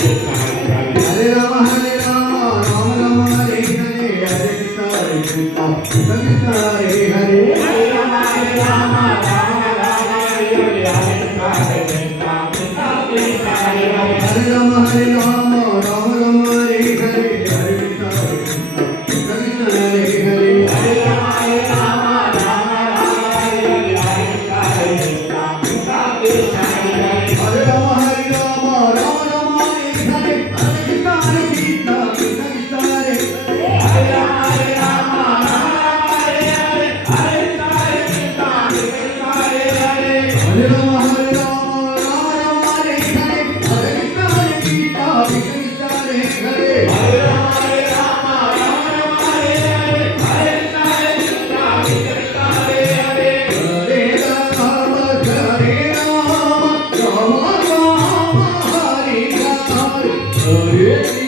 Hare Ram Ram Ram Hare Hare Hare Krishna Krishna Hare Hare Hare Ram Ram Ram Hare Hare Krishna Hare Hare Hare Ram Ram Ram Hare Hare Hare Krishna Krishna Hare Hare Hare Ram Ram Hare Hare Krishna Krishna Hare Hare Hare Ram Ram Hare Hare Hare Krishna Krishna Hare Hare Hare Ram Hare Hare Krishna Krishna Hare Hare Hare Ram Ram Hare Hare Hare Krishna Krishna Hare Hare Hare Ram Hare Hare Krishna Krishna Hare Hare Hare Ram Ram Ram Hare Hare